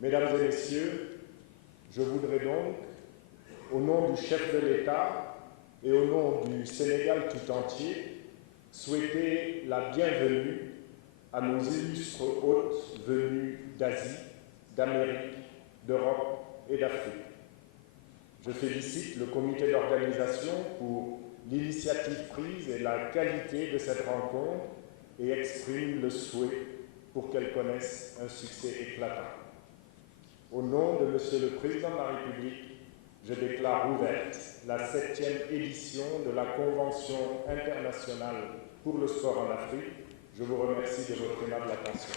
Mesdames et messieurs, je voudrais donc, au nom du chef de l'État et au nom du Sénégal tout entier, souhaiter la bienvenue à nos illustres hôtes venus d'Asie, d'Amérique, d'Europe et d'Afrique. Je félicite le comité d'organisation pour l'initiative prise et la qualité de cette rencontre et exprime le souhait pour qu'elle connaisse un succès éclatant. Au nom de Monsieur le Président de la République, je déclare ouverte la 7e édition de la Convention internationale pour le sport en Afrique. Je vous remercie de votre aimable attention.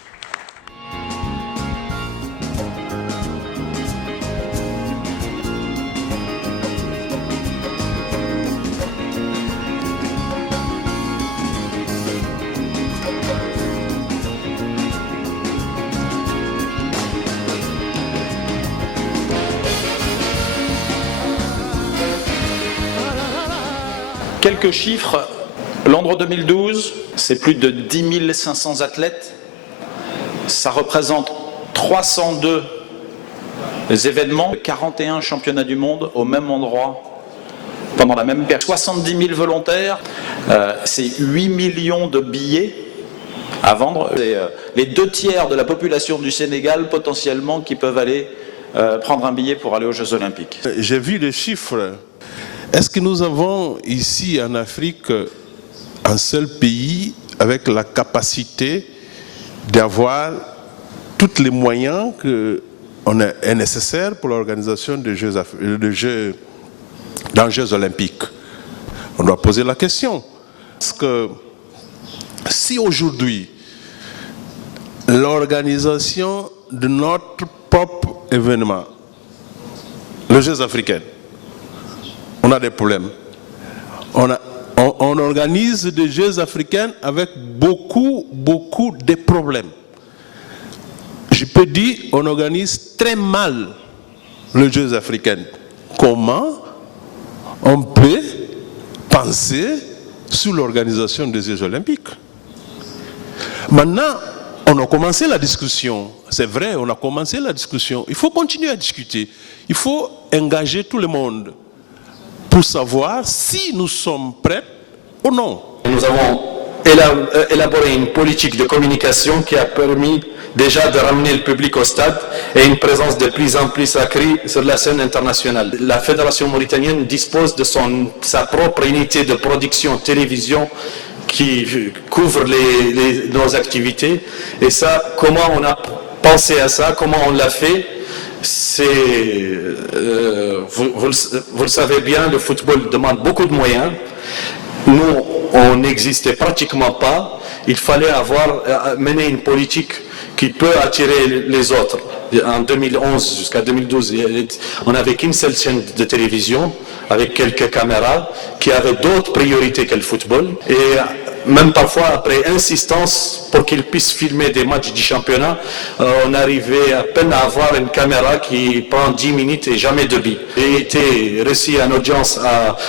Quelques chiffres. Londres 2012, c'est plus de 10 500 athlètes. Ça représente 302 événements, 41 championnats du monde au même endroit pendant la même période. 70 000 volontaires, c'est 8 millions de billets à vendre. C'est les 2/3 de la population du Sénégal potentiellement qui peuvent aller prendre un billet pour aller aux Jeux Olympiques. J'ai vu les chiffres. Est-ce que nous avons ici en Afrique un seul pays avec la capacité d'avoir tous les moyens qui est nécessaire pour l'organisation des Jeux Olympiques? On doit poser la question. Parce que si aujourd'hui l'organisation de notre propre événement, les Jeux africains, on a des problèmes. On organise des Jeux africains avec beaucoup de problèmes. Je peux dire on organise très mal les Jeux africains. Comment on peut penser sur l'organisation des Jeux olympiques? Maintenant, on a commencé la discussion. C'est vrai, on a commencé la discussion. Il faut continuer à discuter. Il faut engager tout le monde pour savoir si nous sommes prêts ou non. Nous avons élaboré une politique de communication qui a permis déjà de ramener le public au stade et une présence de plus en plus accrue sur la scène internationale. La Fédération mauritanienne dispose de sa propre unité de production télévision qui couvre nos activités. Et ça, comment on a pensé à ça, comment on l'a fait, vous le savez bien, le football demande beaucoup de moyens. Nous, on n'existait pratiquement pas. Il fallait mener une politique qui peut attirer les autres. En 2011 jusqu'à 2012, on n'avait qu'une seule chaîne de télévision avec quelques caméras qui avaient d'autres priorités que le football. Et même parfois, après insistance pour qu'ils puissent filmer des matchs du championnat, on arrivait à peine à avoir une caméra qui prend 10 minutes et jamais de but. J'ai été reçu en audience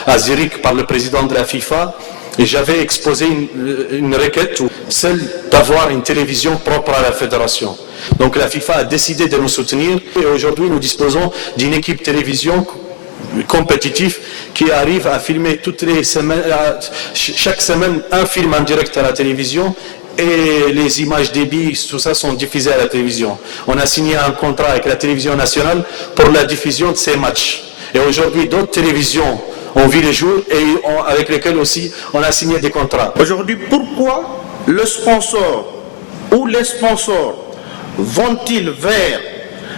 à Zurich par le président de la FIFA et j'avais exposé une requête, celle d'avoir une télévision propre à la fédération. Donc la FIFA a décidé de nous soutenir et aujourd'hui nous disposons d'une équipe télévision compétitif qui arrive à filmer toutes les semaines, chaque semaine un film en direct à la télévision et les images des billes, tout ça sont diffusées à la télévision. On a signé un contrat avec la télévision nationale pour la diffusion de ces matchs. Et aujourd'hui d'autres télévisions ont vu le jour et avec lesquelles aussi on a signé des contrats. Aujourd'hui, pourquoi le sponsor ou les sponsors vont-ils vers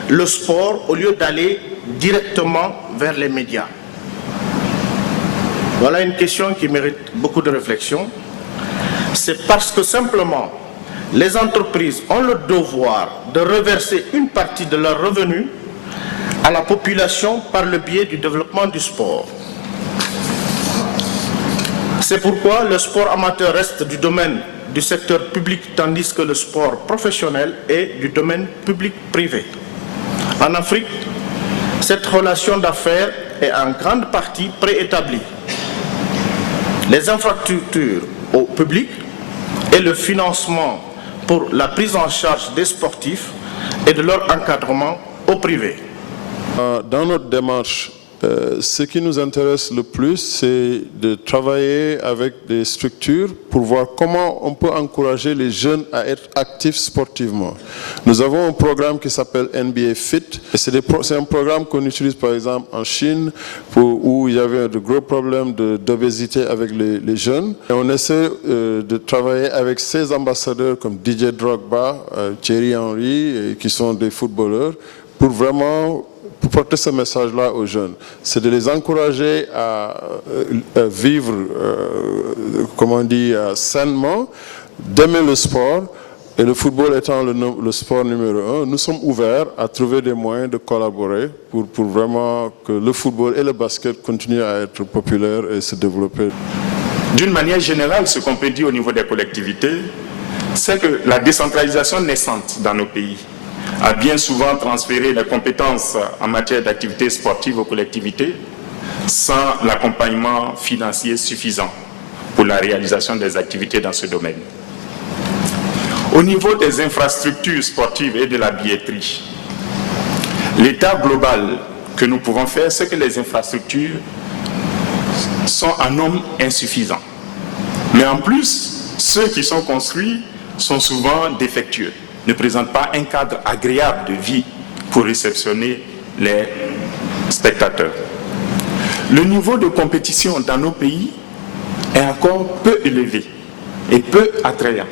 le sport au lieu d'aller directement vers les médias? Voilà une question qui mérite beaucoup de réflexion. C'est parce que simplement les entreprises ont le devoir de reverser une partie de leurs revenus à la population par le biais du développement du sport. C'est pourquoi le sport amateur reste du domaine du secteur public tandis que le sport professionnel est du domaine public-privé. En Afrique, cette relation d'affaires est en grande partie préétablie. Les infrastructures au public et le financement pour la prise en charge des sportifs et de leur encadrement au privé. Dans notre démarche, ce qui nous intéresse le plus, c'est de travailler avec des structures pour voir comment on peut encourager les jeunes à être actifs sportivement. Nous avons un programme qui s'appelle NBA Fit, et c'est un programme qu'on utilise par exemple en Chine, où il y avait de gros problèmes d'obésité avec les jeunes. Et on essaie de travailler avec ces ambassadeurs comme Didier Drogba, Thierry Henry, qui sont des footballeurs, pour vraiment porter ce message-là aux jeunes. C'est de les encourager à vivre, comment on dit, sainement, d'aimer le sport, et le football étant le sport numéro 1, nous sommes ouverts à trouver des moyens de collaborer pour vraiment que le football et le basket continuent à être populaires et se développer. D'une manière générale, ce qu'on peut dire au niveau des collectivités, c'est que la décentralisation naissante dans nos pays a bien souvent transféré les compétences en matière d'activités sportives aux collectivités sans l'accompagnement financier suffisant pour la réalisation des activités dans ce domaine. Au niveau des infrastructures sportives et de la billetterie, l'état global que nous pouvons faire, c'est que les infrastructures sont en nombre insuffisant. Mais en plus, ceux qui sont construits sont souvent défectueux, ne présentent pas un cadre agréable de vie pour réceptionner les spectateurs. Le niveau de compétition dans nos pays est encore peu élevé et peu attrayant.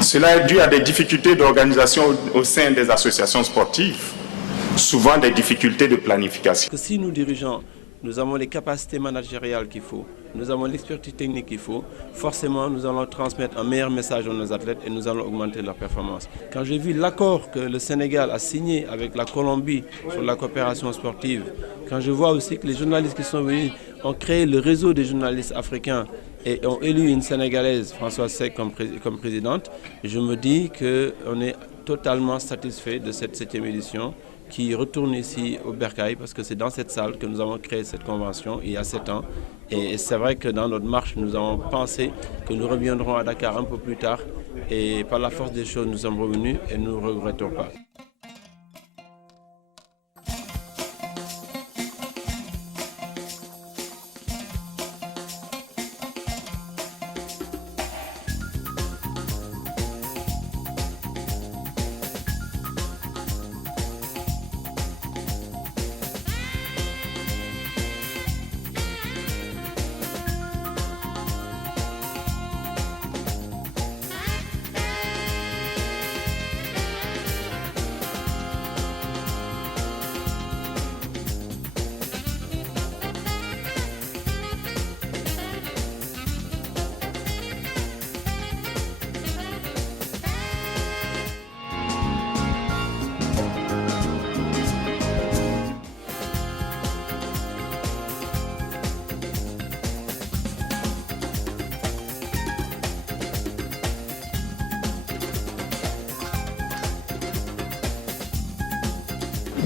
Cela est dû à des difficultés d'organisation au sein des associations sportives, souvent des difficultés de planification. Si nous dirigeants, nous avons les capacités managériales qu'il faut, nous avons l'expertise technique qu'il faut, forcément nous allons transmettre un meilleur message à nos athlètes et nous allons augmenter leur performance. Quand j'ai vu l'accord que le Sénégal a signé avec la Colombie sur la coopération sportive, quand je vois aussi que les journalistes qui sont venus ont créé le réseau des journalistes africains et ont élu une Sénégalaise, Françoise Seck, comme présidente, je me dis qu'on est totalement satisfait de cette 7e édition qui retourne ici au Bercail parce que c'est dans cette salle que nous avons créé cette convention il y a 7 ans. Et c'est vrai que dans notre marche, nous avons pensé que nous reviendrons à Dakar un peu plus tard et par la force des choses, nous sommes revenus et nous ne regrettons pas.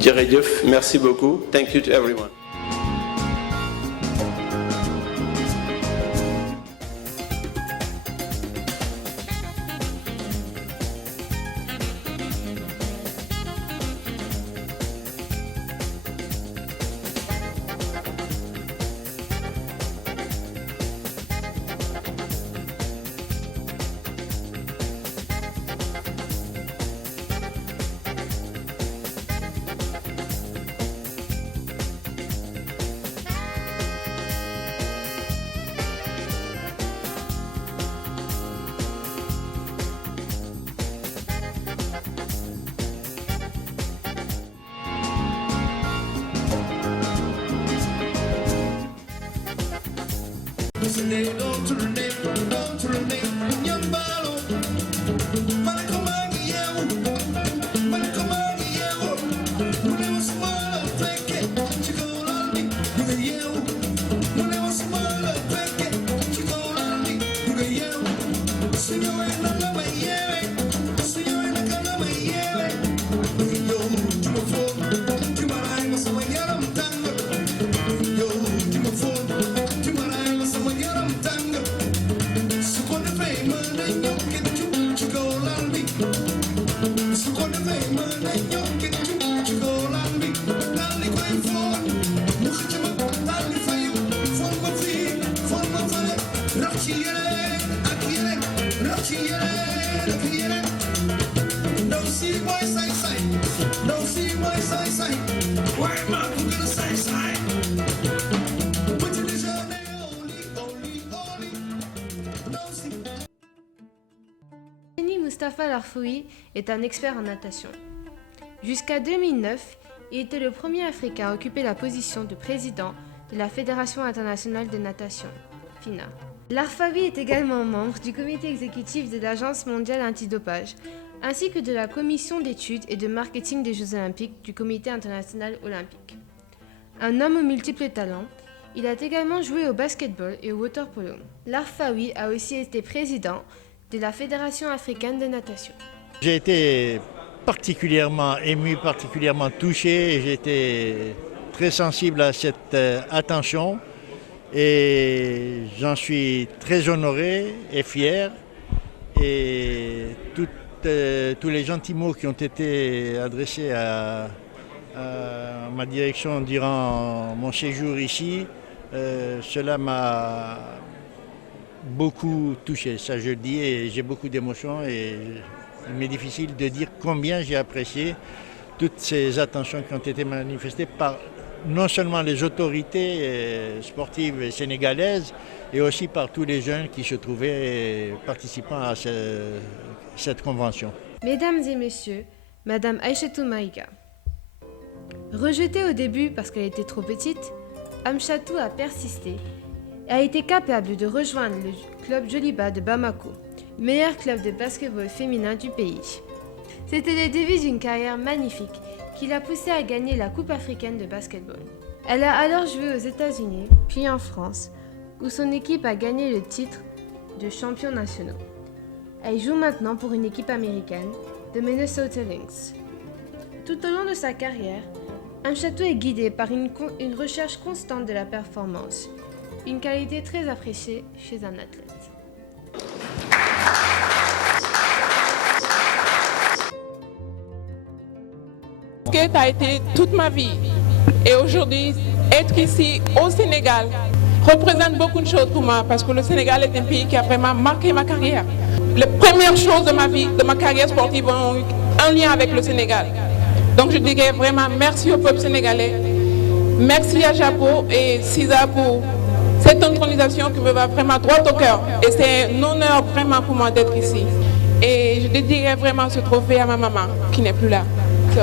Djeredjeuf, merci beaucoup. Thank you to everyone. Don't Mustapha Larfoui est un expert en natation. Jusqu'à 2009, il était le premier Africain à occuper la position de président de la Fédération internationale de natation, FINA. Larfoui est également membre du comité exécutif de l'Agence mondiale antidopage, ainsi que de la commission d'études et de marketing des Jeux olympiques du comité international olympique. Un homme aux multiples talents, il a également joué au basketball et au water-polo. Larfoui a aussi été président de la Fédération africaine de natation. J'ai été particulièrement ému, particulièrement touché, et j'ai été très sensible à cette attention et j'en suis très honoré et fier. Et tous les gentils mots qui ont été adressés à ma direction durant mon séjour ici, cela m'a beaucoup touché, ça je le dis, et j'ai beaucoup d'émotions et il m'est difficile de dire combien j'ai apprécié toutes ces attentions qui ont été manifestées par non seulement les autorités sportives sénégalaises et aussi par tous les jeunes qui se trouvaient participants à cette convention. Mesdames et messieurs, Madame Aïchetou Maïga. Rejetée au début parce qu'elle était trop petite, Amchatou a persisté et a été capable de rejoindre le club Joliba de Bamako, meilleur club de basketball féminin du pays. C'était le début d'une carrière magnifique qui l'a poussée à gagner la Coupe africaine de basketball. Elle a alors joué aux États-Unis, puis en France, où son équipe a gagné le titre de champion national. Elle joue maintenant pour une équipe américaine, de Minnesota Lynx. Tout au long de sa carrière, Amchatou est guidé par une recherche constante de la performance, une qualité très appréciée chez un athlète. Basket a été toute ma vie et aujourd'hui, être ici au Sénégal représente beaucoup de choses pour moi parce que le Sénégal est un pays qui a vraiment marqué ma carrière. Les premières choses de ma vie, de ma carrière sportive ont eu un lien avec le Sénégal. Donc je dirais vraiment merci au peuple sénégalais, merci à Japo et Cisa pour cette intronisation qui me va vraiment droit au cœur. Et c'est un honneur vraiment pour moi d'être ici. Et je dédierai vraiment ce trophée à ma maman qui n'est plus là. So,